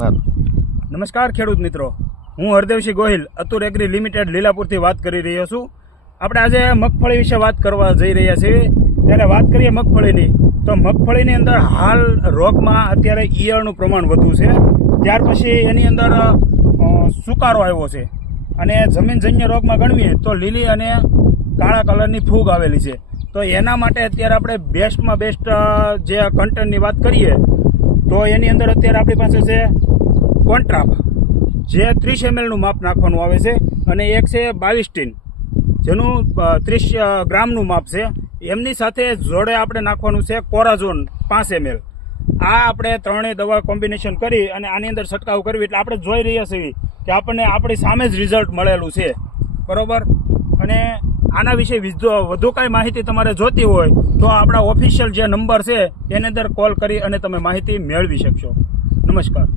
નમસ્કાર ખેડૂત મિત્રો, હું હરદેવસિંહ ગોહિલ અતુર એગ્રી લિમિટેડ લીલાપુરથી વાત કરી રહ્યો છું. આપણે આજે મગફળી વિશે વાત કરવા જઈ રહ્યા છીએ. ત્યારે વાત કરીએ મગફળીની, તો મગફળીની અંદર હાલ રોગમાં અત્યારે ઈયળનું પ્રમાણ વધુ છે. ત્યાર પછી એની અંદર સુકારો આવ્યો છે અને જમીનજન્ય રોગમાં ગણવીએ તો લીલી અને કાળા કલરની ફૂગ આવેલી છે. તો એના માટે અત્યારે આપણે બેસ્ટમાં બેસ્ટ જે કન્ટેન્ટની વાત કરીએ તો એની અંદર અત્યારે આપણી પાસે છે કોન્ટ્રાપ, જે 30 mlનું માપ નાખવાનું આવે છે, અને એક છે 22 ટીન જેનું 30 ગ્રામનું માપ છે. એમની સાથે જોડે આપણે નાખવાનું છે કોરાઝોન 5 ml. આ આપણે ત્રણેય દવા કોમ્બિનેશન કરી અને આની અંદર છંટકાવ કરવી, એટલે આપણે જોઈ રહ્યા છીએ કે આપણને આપણી સામે જ રિઝલ્ટ મળેલું છે, બરોબર. અને આના વિશે વધુ કાંઈ માહિતી તમારે જોતી હોય તો આપણા ઓફિશિયલ જે નંબર છે એની અંદર કોલ કરી અને તમે માહિતી મેળવી શકશો. નમસ્કાર.